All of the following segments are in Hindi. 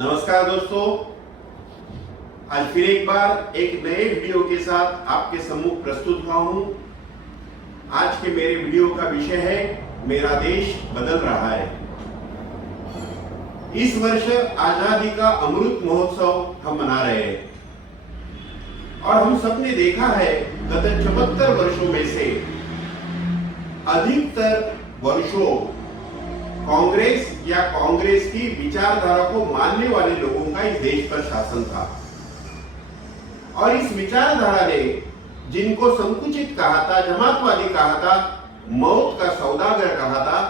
नमस्कार दोस्तों, आज फिर एक बार एक नए वीडियो के साथ आपके सम्मुख प्रस्तुत हुआ हूं। आज के मेरे वीडियो का विषय है मेरा देश बदल रहा है। इस वर्ष आजादी का अमृत महोत्सव हम मना रहे हैं और हम सबने देखा है गत 74 वर्षों में से अधिकतर वर्षों कांग्रेस या कांग्रेस की विचारधारा को मानने वाले लोगों का इस देश पर शासन था और इस विचारधारा ने जिनको संकुचित कहा था, जमातवादी कहा था, मौत का सौदागर कहा था,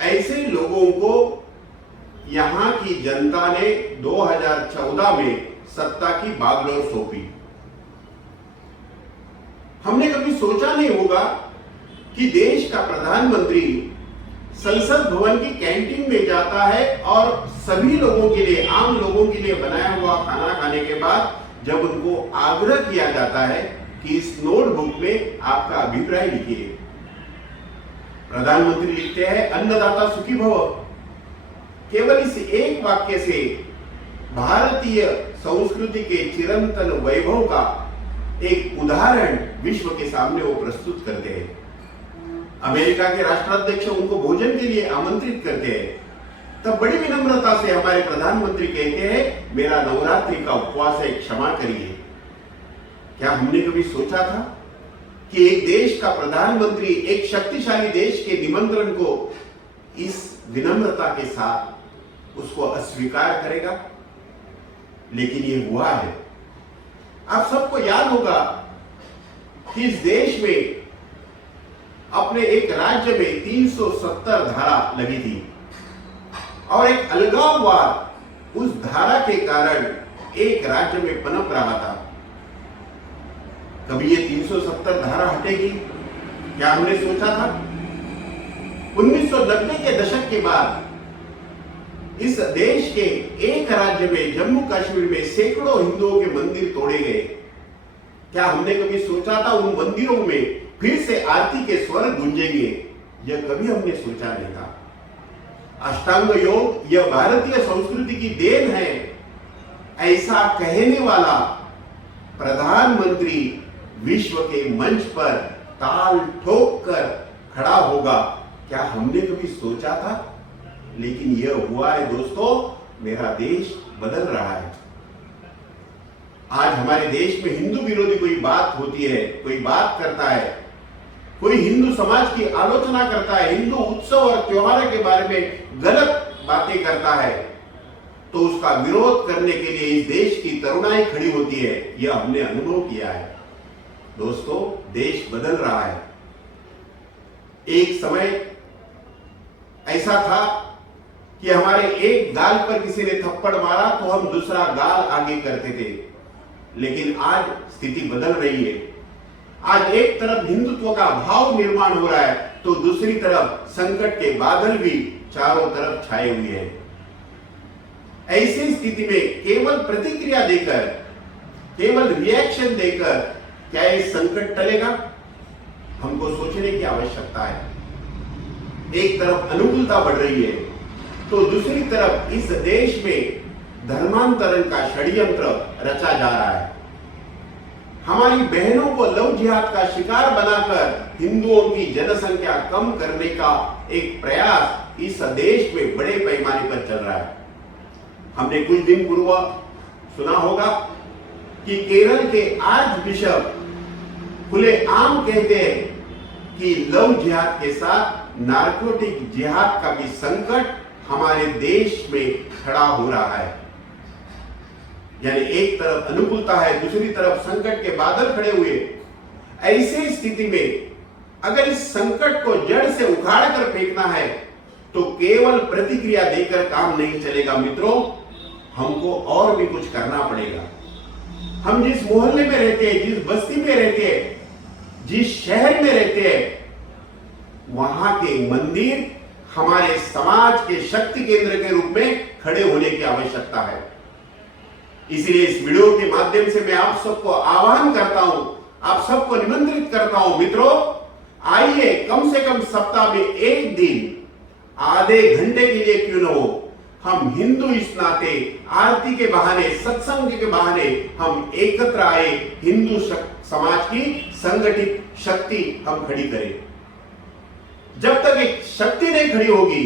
ऐसे लोगों को यहां की जनता ने 2014 में सत्ता की बागडोर सौंपी। हमने कभी सोचा नहीं होगा कि देश का प्रधानमंत्री संसद भवन की कैंटीन में जाता है और सभी लोगों के लिए, आम लोगों के लिए बनाया हुआ खाना खाने के बाद जब उनको आग्रह किया जाता है कि इस नोटबुक में आपका अभिप्राय लिखिए, प्रधानमंत्री लिखते हैं अन्नदाता सुखी भव। केवल इस एक वाक्य से भारतीय संस्कृति के चिरंतन वैभव का एक उदाहरण विश्व के सामने वो प्रस्तुत करते हैं। अमेरिका के राष्ट्राध्यक्ष उनको भोजन के लिए आमंत्रित करते हैं, तब बड़ी विनम्रता से हमारे प्रधानमंत्री कहते हैं मेरा नवरात्रि का उपवास है, क्षमा करिए। क्या हमने कभी सोचा था कि एक देश का प्रधानमंत्री एक शक्तिशाली देश के निमंत्रण को इस विनम्रता के साथ उसको अस्वीकार करेगा? लेकिन ये हुआ है। आप सबको याद होगा कि इस देश में अपने एक राज्य में 370 धारा लगी थी और एक अलगाववाद उस धारा के कारण एक राज्य में पनप रहा था। कभी ये 370 धारा हटेगी? क्या हमने सोचा था? 1990 के दशक के बाद इस देश के एक राज्य में, जम्मू कश्मीर में सैकड़ों हिंदुओं के मंदिर तोड़े गए। क्या हमने कभी सोचा था उन मंदिरों में फिर से आरती के स्वर गूंजेंगे? यह कभी हमने सोचा नहीं था। अष्टांग योग यह भारतीय संस्कृति की देन है, ऐसा कहने वाला प्रधानमंत्री विश्व के मंच पर ताल ठोक कर खड़ा होगा, क्या हमने कभी सोचा था? लेकिन यह हुआ है दोस्तों, मेरा देश बदल रहा है। आज हमारे देश में हिंदू विरोधी कोई बात होती है, कोई बात करता है, कोई हिंदू समाज की आलोचना करता है, हिंदू उत्सव और त्योहारों के बारे में गलत बातें करता है, तो उसका विरोध करने के लिए इस देश की तरुणाई खड़ी होती है। यह हमने अनुभव किया है। दोस्तों, देश बदल रहा है। एक समय ऐसा था कि हमारे एक गाल पर किसी ने थप्पड़ मारा तो हम दूसरा गाल आगे करते थे, लेकिन आज स्थिति बदल रही है। आज एक तरफ हिंदुत्व का भाव निर्माण हो रहा है तो दूसरी तरफ संकट के बादल भी चारों तरफ छाए हुए हैं। ऐसी स्थिति में केवल प्रतिक्रिया देकर, केवल रिएक्शन देकर क्या ये संकट टलेगा? हमको सोचने की आवश्यकता है। एक तरफ अनुकूलता बढ़ रही है तो दूसरी तरफ इस देश में धर्मांतरण का षड्यंत्र रचा जा रहा है। हमारी बहनों को लव जिहाद का शिकार बनाकर हिंदुओं की जनसंख्या कम करने का एक प्रयास इस देश में बड़े पैमाने पर चल रहा है। हमने कुछ दिन पूर्व सुना होगा कि केरल के आर्च बिशप खुलेआम कहते हैं कि लव जिहाद के साथ नारकोटिक जिहाद का भी संकट हमारे देश में खड़ा हो रहा है। यानी एक तरफ अनुकूलता है, दूसरी तरफ संकट के बादल खड़े हुए। ऐसी स्थिति में अगर इस संकट को जड़ से उखाड़ कर फेंकना है तो केवल प्रतिक्रिया देकर काम नहीं चलेगा मित्रों, हमको और भी कुछ करना पड़ेगा। हम जिस मोहल्ले में रहते हैं, जिस बस्ती में रहते हैं, जिस शहर में रहते हैं, वहां के मंदिर हमारे समाज के शक्ति केंद्र के रूप में खड़े होने की आवश्यकता है। इसलिए इस वीडियो के माध्यम से मैं आप सबको आह्वान करता हूं, आप सबको निमंत्रित करता हूं मित्रों, आइए कम से कम सप्ताह में एक दिन आधे घंटे के लिए क्यों न हो, हम हिंदू इस नाते आरती के बहाने, सत्संग के बहाने हम एकत्र आए, हिंदू समाज की संगठित शक्ति हम खड़ी करें। जब तक एक शक्ति नहीं खड़ी होगी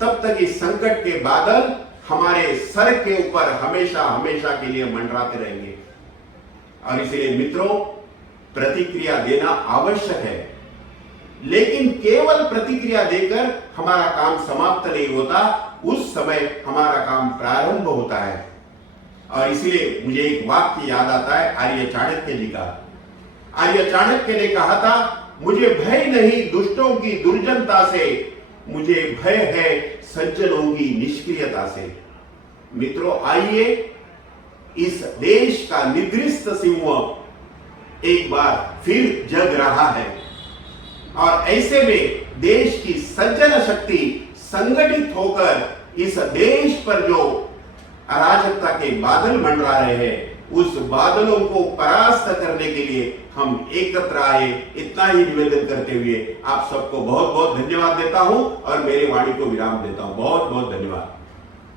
तब तक इस संकट के बादल हमारे सर के ऊपर हमेशा हमेशा के लिए मंडराते रहेंगे। और इसलिए मित्रों, प्रतिक्रिया देना आवश्यक है, लेकिन केवल प्रतिक्रिया देकर हमारा काम समाप्त नहीं होता, उस समय हमारा काम प्रारंभ होता है। और इसलिए मुझे एक वाक्य याद आता है आर्य चाणक्य जी का। आर्य चाणक्य ने कहा था, मुझे भय नहीं दुष्टों की दुर्जनता से, मुझे भय है सज्जनों की निष्क्रियता से। मित्रों, आइए इस देश का निद्रिस्त सिंह एक बार फिर जग रहा है, और ऐसे में देश की सज्जन शक्ति संगठित होकर इस देश पर जो अराजकता के बादल मंडरा रहे हैं, उस बादलों को परास्त करने के लिए हम एकत्र आए। इतना ही निवेदन करते हुए आप सबको बहुत बहुत धन्यवाद देता हूं और मेरी वाणी को विराम देता हूं। बहुत बहुत धन्यवाद।